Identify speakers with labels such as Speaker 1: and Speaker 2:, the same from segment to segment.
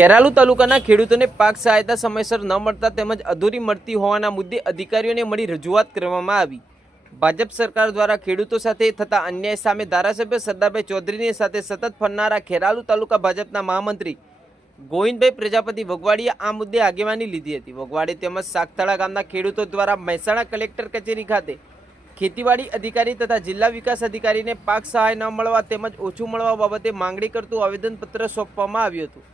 Speaker 1: ખેરાલુ તાલુકાના ખેડૂતોને પાક સહાયતા સમયસર ન મળતા તેમજ અધૂરી મળતી હોવાના મુદ્દે અધિકારીઓને મળી રજૂઆત કરવામાં આવી. ભાજપ સરકાર દ્વારા ખેડૂતો સાથે થતા અન્યાય સામે ધારાસભ્ય સરદારભાઈ ચૌધરીની સાથે સતત ફરનારા ખેરાલુ તાલુકા ભાજપના મહામંત્રી ગોવિંદભાઈ પ્રજાપતિ વગવાડીએ આ મુદ્દે આગેવાની લીધી હતી. વગવાડી તેમજ સાગતળા ગામના ખેડૂતો દ્વારા મહેસાણા કલેક્ટર કચેરી ખાતે ખેતીવાડી અધિકારી તથા જિલ્લા વિકાસ અધિકારીને પાક સહાય ન મળવા તેમજ ઓછું મળવા બાબતે માંગણી કરતું આવેદનપત્ર સોંપવામાં આવ્યું હતું.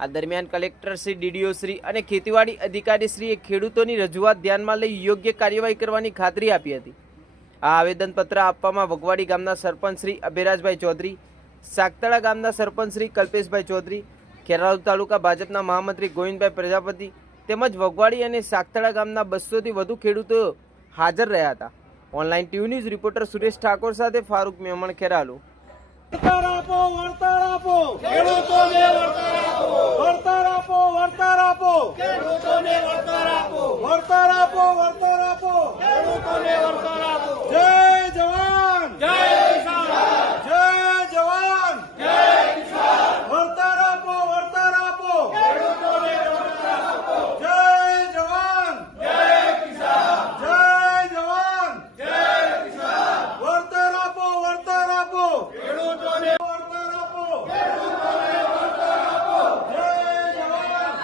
Speaker 1: આ દરમિયાન કલેક્ટર શ્રી, ડીડીઓ શ્રી અને ખેતીવાડી અધિકારી શ્રીએ ખેડૂતોની રજૂઆત ધ્યાનમાં લઈ યોગ્ય કાર્યવાહી કરવાની ખાતરી આપી હતી. આ આવેદનપત્ર આપવામાં વગવાડી ગામના સરપંચ શ્રી અભિરાજભાઈ ચૌધરી, સાગતળા ગામના સરપંચ શ્રી કલ્પેશભાઈ ચૌધરી, ખેરાલુ તાલુકા ભાજપના મહામંત્રી ગોવિંદભાઈ પ્રજાપતિ તેમજ વગવાડી અને સાગતળા ગામના બસોથી વધુ ખેડૂતો હાજર રહ્યા હતા. Online TV news reporter Suresh Thakor સાથે ફારૂક મેમણ ખેરાલુ.
Speaker 2: આપો ખેડૂતોને વળતર આપો વળતર આપો વળતર આપો ખેડૂતોને વળતર આપો. વળતર આપો વળતર આપો. ખેડૂતોને વળતર આપો જય જવાન જય કિસાન જય જવાન જય કિસાન વળતર આપો વળતર આપો ખેડૂતોને વળતર આપો જય જવાન જય કિસાન જય જવાન જય કિસાન વળતર આપો વળતર આપો ખેડૂતોને વળતર આપો ખેડૂતોને વળતર આપો જય જવાન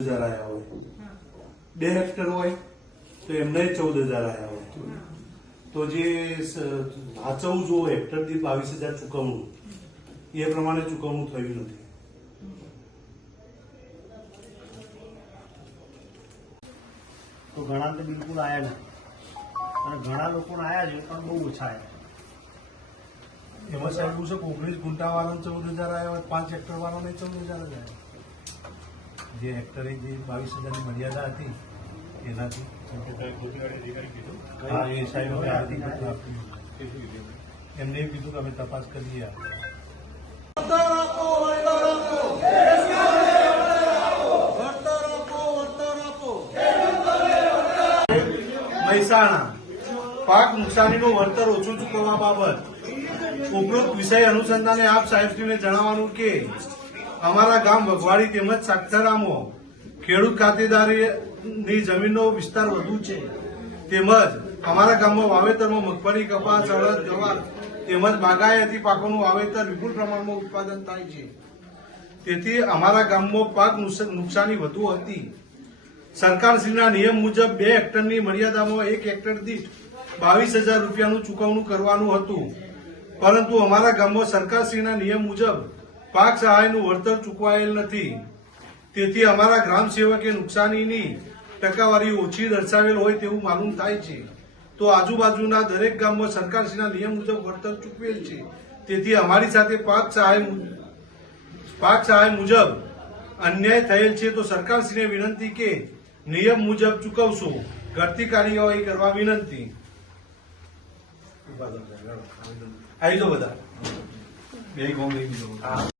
Speaker 3: હજાર આવ્યા હોય. બે હેક્ટર હોય તો એમને ચૌદ હજાર આવ્યા હોય. તો જે સ- વાંચવું જો હેક્ટર દીઠ બાવીસ હજાર ચૂકવણું એ પ્રમાણે ચૂકવણું થયું નથી.
Speaker 4: તો ઘણા તો બિલકુલ આવ્યા નથી અને ઘણા લોકો આવ્યા છે પણ બહુ ઓછા આવ્યા
Speaker 3: એમાં સાહેબ છે ઓગણીસ ગુંટા વાળાને ચૌદ હજાર આવ્યા હોય પાંચ હેક્ટર વાળાને ચૌદ હજાર જ આયા. જે હેક્ટરે જે બાવીસ હજારની મર્યાદા હતી એનાથી. હા એ સાહેબ આર્થિક બધું આપ્યું. એમને? એવું કીધું કે અમે તપાસ કરીએ મહેસાણા પાક નુકસાનીનું વળતર ઓછું ચૂકવવા બાબત. ઉપરોક્ત વિષય અનુસંધાને આપ સાહેબશ્રીને જણાવવાનું કે અમારા ગામ વઘવાડી તેમજ સાક્ષરામાં ખેડૂત ખાતેદારીની જમીનનો વિસ્તાર વધુ છે. તેમજ અમારા ગામમાં વાવેતરમાં મગફળી, કપાસ, અડદ જવાર તેમજ બાગાયતી પાકોનું વાવેતર વિપુલ પ્રમાણમાં ઉત્પાદન થાય છે. તેથી અમારા ગામમાં પાક નુકસ- નુકસાની વધુ હતી. સરકારશ્રીના નિયમ મુજબ બે હેક્ટરની મર્યાદામાં એક હેક્ટર દીઠ બાવીસ હજાર રૂપિયાનું ચૂકવણું કરવાનું હતું. પરંતુ અમારા ગામમાં સરકારશ્રીના નિયમ મુજબ પાક સહાયનું વળતર ચૂકવાયેલ નથી. તેથી અમારા ગ્રામ સેવકે નુકસાનીની ટકાવારી ઓછી દર્શાવેલ હોય તેવું માલુમ થાય છે. તો આજુબાજુના દરેક ગામમાં સરકારશ્રીના નિયમ મુજબ વળતર ચૂકવેલ છે. તેથી અમારી સાથે પાક સહાય પાક સહાય મુજબ અન્યાય થયેલ છે તો સરકારશ્રીને વિનંતી કે નિયમ મુજબ ચૂકવશો. ઘટતી કાર્યવાહી કરવા વિનંતી. આવી બધા. બે